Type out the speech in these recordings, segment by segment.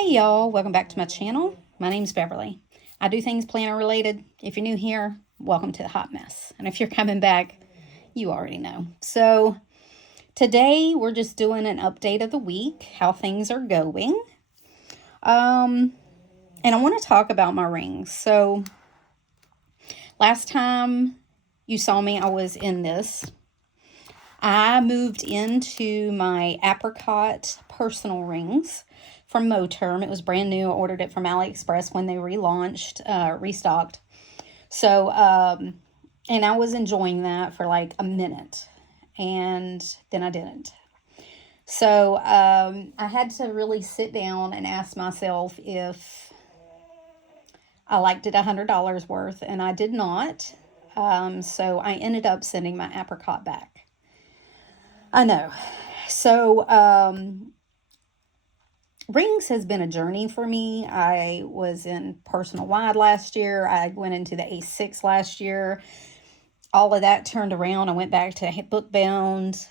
Hey y'all, welcome back to my channel. My name's Beverly. I do things planner related. If you're new here, welcome to the hot mess. And if you're coming back, you already know. So today we're just doing an update of the week, how things are going. And I want to talk about my rings. So last time you saw me, I was in this. I moved into my apricot personal rings from Moterm. It was brand new. I ordered it from AliExpress when they relaunched, restocked. So, and I was enjoying that for like a minute, and then I didn't. So, I had to really sit down and ask myself if I liked it $100 worth, and I did not. So I ended up sending my apricot back. I know. So, rings has been a journey for me. I was in personal wide last year. I went into the A6 last year. All of that turned around. I went back to book bound.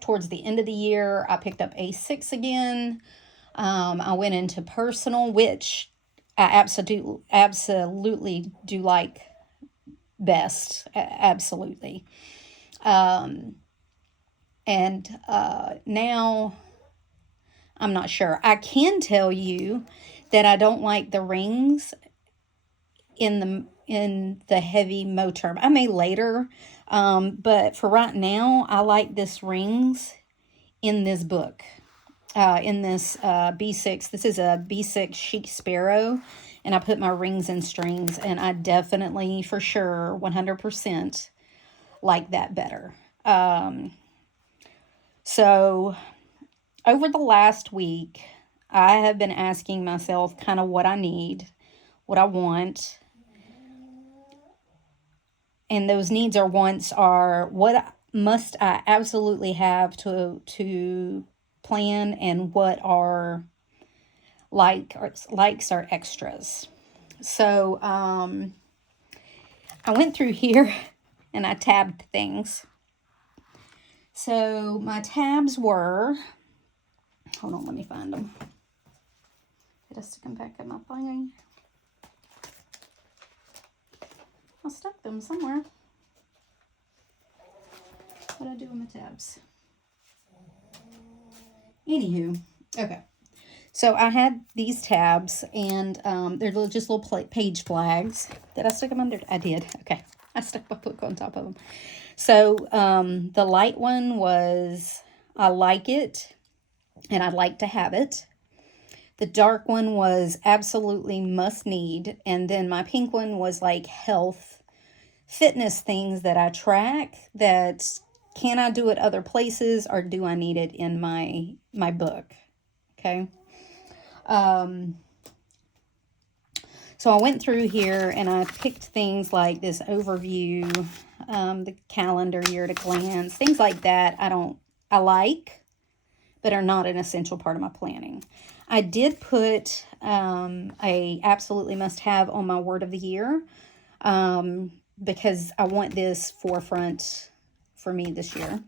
Towards the end of the year, I picked up A6 again. I went into personal, which I absolutely do like best. Absolutely. And now I'm not sure. I can tell you that I don't like the rings in the heavy Moterm. I may later, but for right now, I like this rings in this book. In this B6. This is a B6 Chic Sparrow, and I put my rings and strings, and I definitely, for sure, 100% like that better. So over the last week, I have been asking myself kind of what I need, what I want. And those needs or wants are what must I absolutely have to plan, and what are likes or extras. So I went through here and I tabbed things. So my tabs were, hold on, let me find them. Did I stick them back in my thing? I stuck them somewhere. What did I do with my tabs? Anywho, okay. So I had these tabs, and they're just little page flags. Did I stick them under? I did. Okay. I stuck my book on top of them. So the light one was, I like it, and I'd like to have it. The dark one was absolutely must need. And then my pink one was like health, fitness things that I track, that can I do it other places, or do I need it in my book? Okay. So I went through here and I picked things like this overview, the calendar, year at a glance, things like that I like, but are not an essential part of my planning. I did put a absolutely must have on my word of the year, because I want this forefront for me this year.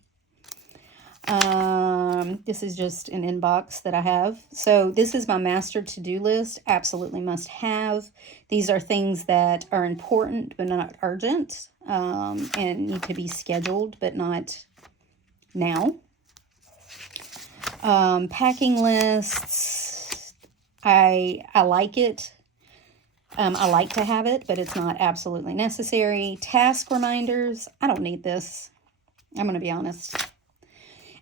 This is just an inbox that I have. So this is my master to-do list. Absolutely must have. These are things that are important but not urgent, and need to be scheduled but not now. Packing lists. I like it. I like to have it, but it's not absolutely necessary. Task reminders. I don't need this. I'm going to be honest.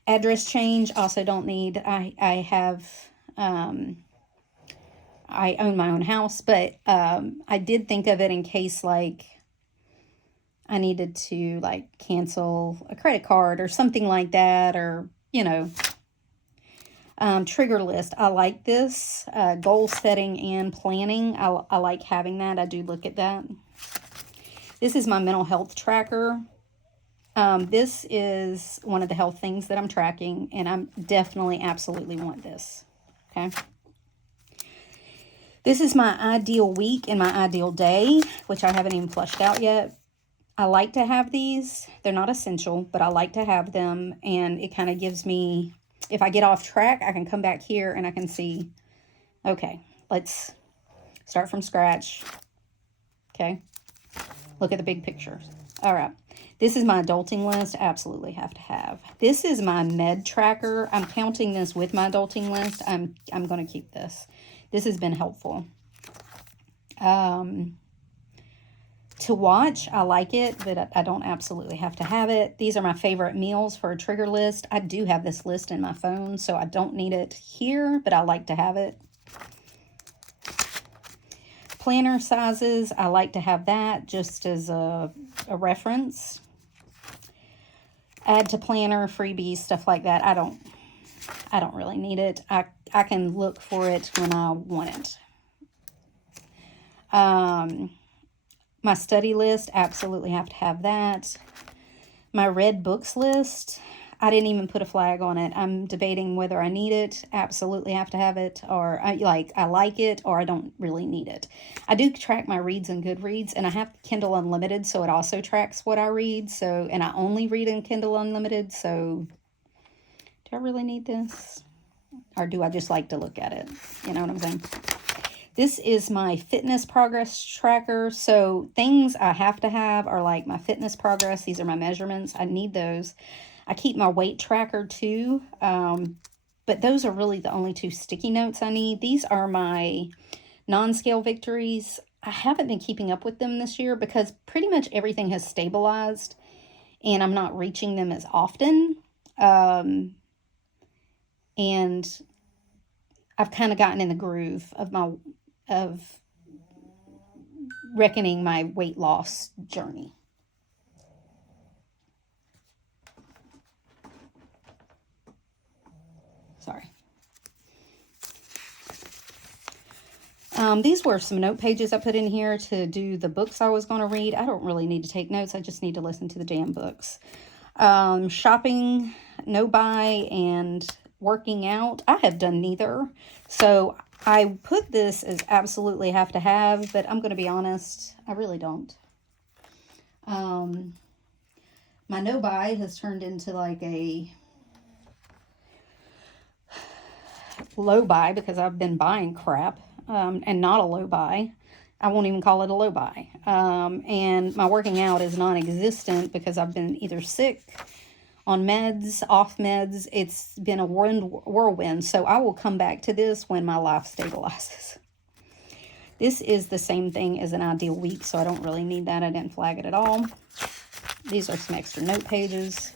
Address change, also don't need. I have, I own my own house, but I did think of it in case like I needed to like cancel a credit card or something like that, or, you know. Trigger list, I like this. Goal setting and planning, I like having that. I do look at that. This is my mental health tracker. This is one of the health things that I'm tracking, and I'm definitely absolutely want this. Okay. This is my ideal week and my ideal day, which I haven't even flushed out yet. I like to have these. They're not essential, but I like to have them, and it kind of gives me, if I get off track, I can come back here and I can see, Okay, let's start from scratch. Okay, look at the big picture. All right, this is my adulting list. Absolutely have to have. This is my med tracker. I'm counting this with my adulting list. I'm going to keep this. This has been helpful. To watch, I like it, but I don't absolutely have to have it. These are my favorite meals for a trigger list. I do have this list in my phone, so I don't need it here, but I like to have it. Planner sizes, I like to have that just as a reference. Add to planner, freebies, stuff like that. I don't really need it. I can look for it when I want it. My study list, absolutely have to have that. My read books list, I didn't even put a flag on it. I'm debating whether I need it, absolutely have to have it, or I like it, or I don't really need it. I do track my reads in Goodreads, and I have Kindle Unlimited, so it also tracks what I read. So, and I only read in Kindle Unlimited, so do I really need this? Or do I just like to look at it? You know what I'm saying? This is my fitness progress tracker. So things I have to have are like my fitness progress. These are my measurements. I need those. I keep my weight tracker too. But those are really the only two sticky notes I need. These are my non-scale victories. I haven't been keeping up with them this year because pretty much everything has stabilized and I'm not reaching them as often. And I've kind of gotten in the groove of reckoning my weight loss journey. Sorry. These were some note pages I put in here to do the books I was going to read. I don't really need to take notes. I just need to listen to the damn books. Shopping, no buy, and working out. I have done neither. So I put this as absolutely have to have, but I'm going to be honest, I really don't. My no buy has turned into like a low buy because I've been buying crap, and not a low buy. I won't even call it a low buy. And my working out is non-existent because I've been either sick, on meds, off meds. It's been a whirlwind. So I will come back to this when my life stabilizes. This is the same thing as an ideal week, so I don't really need that. I didn't flag it at all. These are some extra note pages.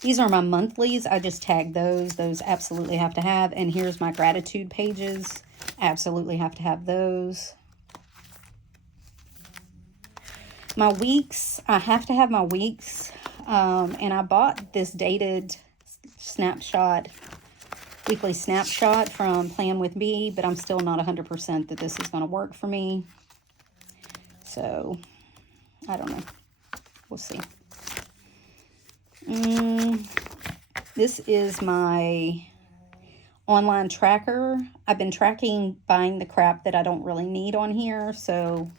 These are my monthlies. I just tagged those. Those absolutely have to have. And here's my gratitude pages. Absolutely have to have those. My weeks. I have to have my weeks. And I bought this dated snapshot, weekly snapshot from Plan With Me, but I'm still not 100% that this is going to work for me. So, I don't know. We'll see. This is my online tracker. I've been tracking buying the crap that I don't really need on here, so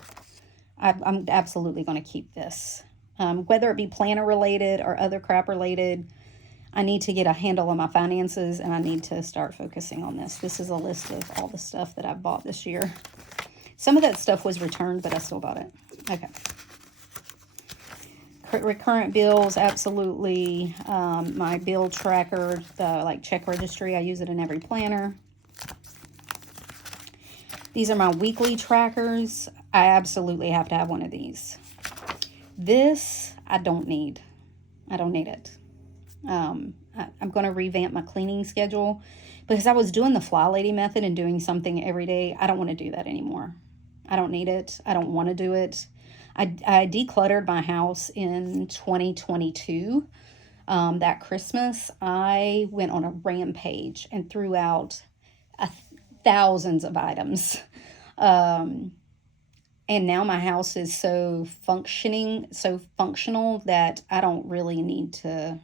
I'm absolutely going to keep this. Whether it be planner related or other crap related, I need to get a handle on my finances and I need to start focusing on this. This is a list of all the stuff that I've bought this year. Some of that stuff was returned, but I still bought it. Okay. Recurrent bills, absolutely. My bill tracker, the check registry, I use it in every planner. These are my weekly trackers. I absolutely have to have one of these. This, I don't need. I don't need it. I'm going to revamp my cleaning schedule because I was doing the Fly Lady method and doing something every day. I don't want to do that anymore. I don't need it. I don't want to do it. I decluttered my house in 2022. That Christmas, I went on a rampage and threw out thousands of items. And now my house is so functional that I don't really need to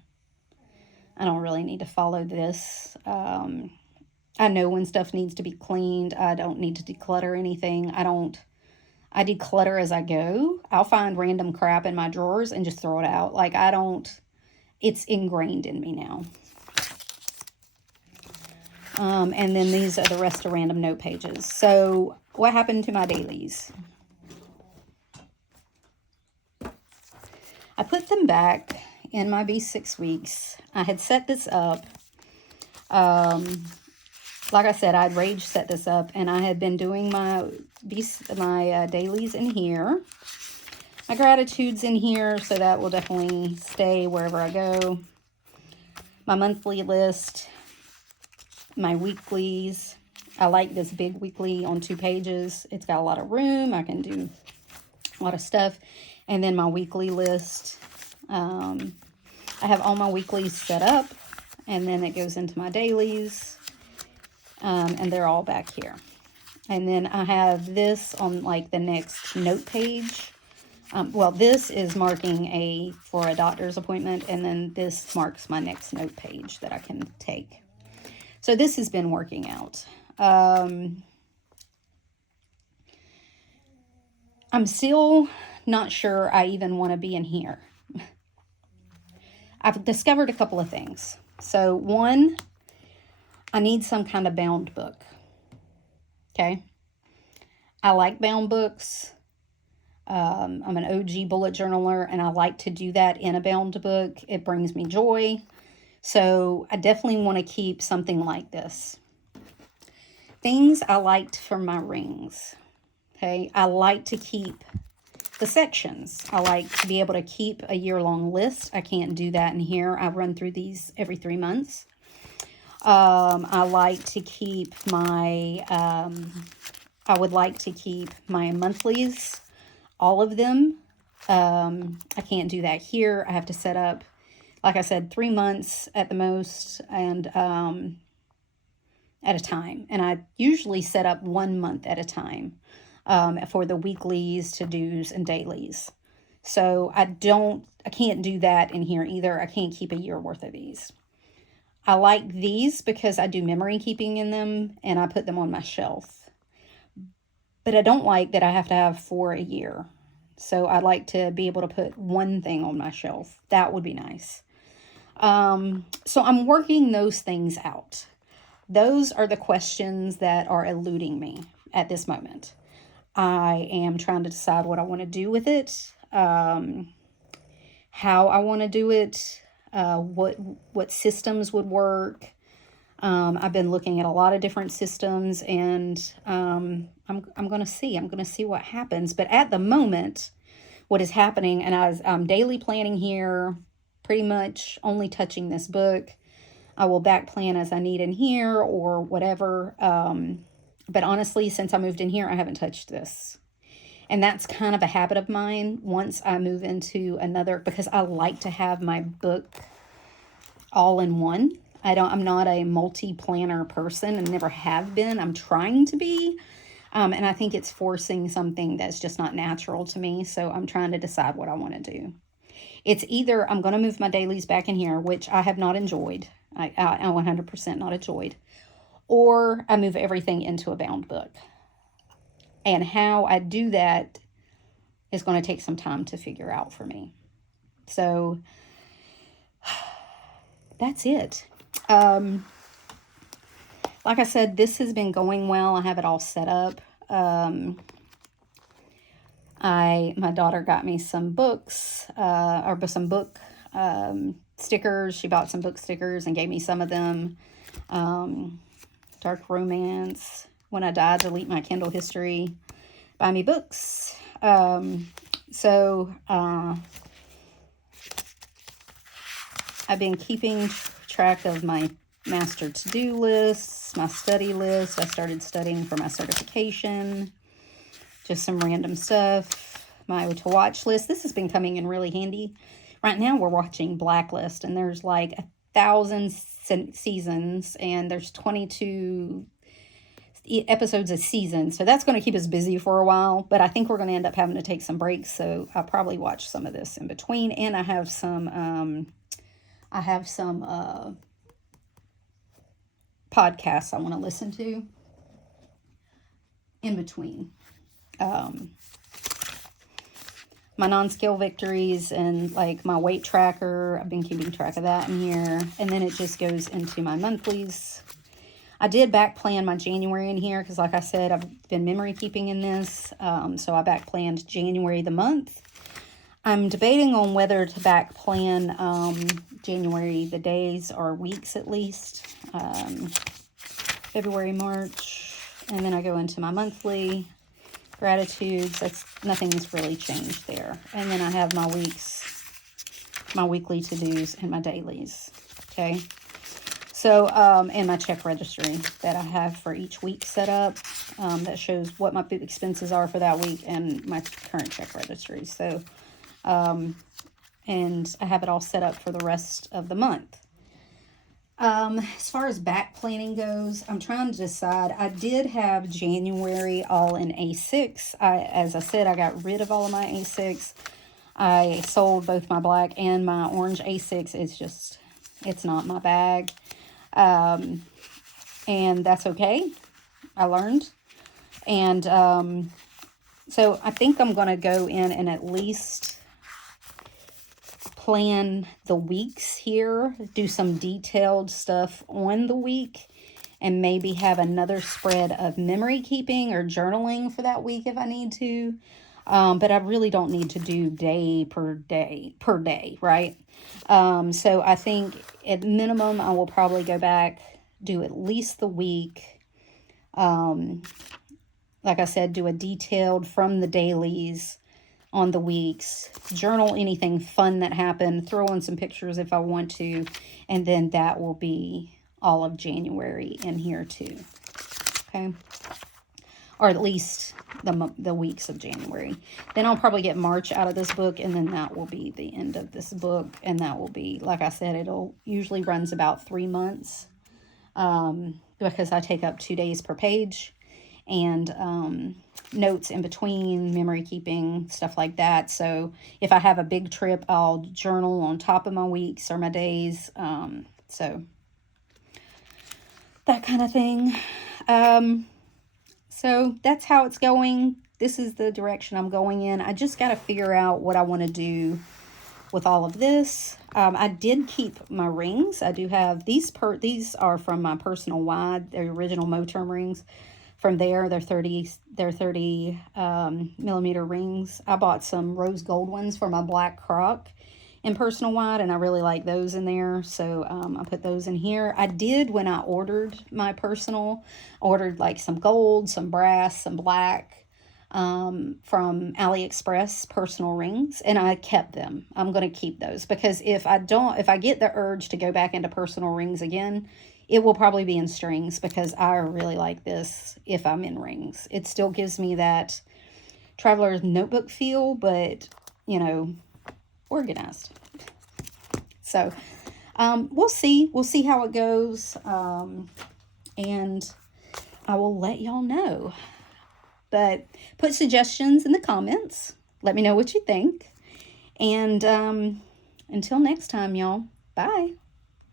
follow this. I know when stuff needs to be cleaned. I don't need to declutter anything. I declutter as I go. I'll find random crap in my drawers and just throw it out. It's ingrained in me now. And then these are the rest of random note pages. So what happened to my dailies? I put them back in my B6 weeks. I had set this up. Like I said, I'd rage set this up, and I had been doing my dailies in here. My gratitudes in here, so that will definitely stay wherever I go. My monthly list, my weeklies. I like this big weekly on 2 pages. It's got a lot of room. I can do a lot of stuff. And then my weekly list. I have all my weeklies set up, and then it goes into my dailies. And they're all back here. And then I have this on like the next note page. Well, this is marking for a doctor's appointment, and then this marks my next note page that I can take. So this has been working out. I'm still not sure I even want to be in here. I've discovered a couple of things. So one, I need some kind of bound book. Okay. I like bound books. I'm an OG bullet journaler, and I like to do that in a bound book. It brings me joy. So I definitely want to keep something like this. Things I liked from my rings. Okay. I like to keep the sections. I like to be able to keep a year-long list. I can't do that in here. I run through these every 3 months. I like to keep my, I would like to keep my monthlies, all of them. I can't do that here. I have to set up, like I said, 3 months at the most, and at a time. And I usually set up 1 month at a time for the weeklies, to-dos, and dailies. So I can't do that in here either. I can't keep a year worth of these. I like these because I do memory keeping in them, and I put them on my shelf. But I don't like that I have to have 4 a year. So I like to be able to put one thing on my shelf. That would be nice. So I'm working those things out. Those are the questions that are eluding me at this moment. I am trying to decide what I want to do with it, how I want to do it, what systems would work. I've been looking at a lot of different systems, and I'm going to see. I'm going to see what happens. But at the moment, what is happening, and I'm daily planning here, pretty much only touching this book. I will back plan as I need in here or whatever. But honestly, since I moved in here, I haven't touched this. And that's kind of a habit of mine once I move into another, because I like to have my book all in one. I'm not a multi-planner person and never have been. I'm trying to be. And I think it's forcing something that's just not natural to me. So I'm trying to decide what I want to do. It's either I'm going to move my dailies back in here, which I have not enjoyed. I 100% not enjoyed. Or I move everything into a bound book. And how I do that is going to take some time to figure out for me. So that's it. Like I said, this has been going well. I have it all set up. My daughter got me some books, or some book stickers. She bought some book stickers and gave me some of them. Dark romance. When I die, delete my Kindle history. Buy me books. So I've been keeping track of my master to-do lists, my study list. I started studying for my certification. Just some random stuff. My to-watch list. This has been coming in really handy. Right now we're watching Blacklist, and there's like 1,000 seasons, and there's 22 episodes a season. So that's going to keep us busy for a while, but I think we're going to end up having to take some breaks. So I'll probably watch some of this in between. And I have some podcasts I want to listen to in between. My non-scale victories and like my weight tracker. I've been keeping track of that in here. And then it just goes into my monthlies. I did back plan my January in here because, like I said, I've been memory keeping in this. So I back planned January the month. I'm debating on whether to back plan January the days or weeks at least. February, March, and then I go into my monthly gratitudes. Nothing's really changed there. And then I have my weeks, my weekly to-dos, and my dailies. Okay. So, and my check registry that I have for each week set up, that shows what my expenses are for that week and my current check registry. So, and I have it all set up for the rest of the month. As far as back planning goes, I'm trying to decide. I did have January all in A6. As I said, I got rid of all of my A6. I sold both my black and my orange A6. It's not my bag. And that's okay. I learned. And, so I think I'm going to go in and at least plan the weeks here, do some detailed stuff on the week, and maybe have another spread of memory keeping or journaling for that week if I need to. But I really don't need to do day per day, right? So I think at minimum, I will probably go back, do at least the week. Like I said, do a detailed from the dailies on the weeks, journal anything fun that happened, throw in some pictures if I want to, and then that will be all of January in here too. Okay. Or at least the weeks of January. Then I'll probably get March out of this book, and then that will be the end of this book. And that will be, like I said, it'll usually runs about 3 months, because I take up 2 days per page, and notes in between, memory keeping, stuff like that. So if I have a big trip, I'll journal on top of my weeks or my days. So that kind of thing. So that's how it's going. This is the direction I'm going in. I just got to figure out what I want to do with all of this. I did keep my rings. I do have these are from my personal wide, the original Moterm rings. From there, they're 30 millimeter rings. I bought some rose gold ones for my black croc in personal wide, and I really like those in there. So I put those in here. I did, when I ordered my personal, ordered like some gold, some brass, some black from AliExpress personal rings, and I kept them. I'm going to keep those because if I get the urge to go back into personal rings again, it will probably be in strings because I really like this if I'm in rings. It still gives me that traveler's notebook feel, but, you know, organized. So, we'll see. We'll see how it goes. And I will let y'all know. But put suggestions in the comments. Let me know what you think. And until next time, y'all. Bye.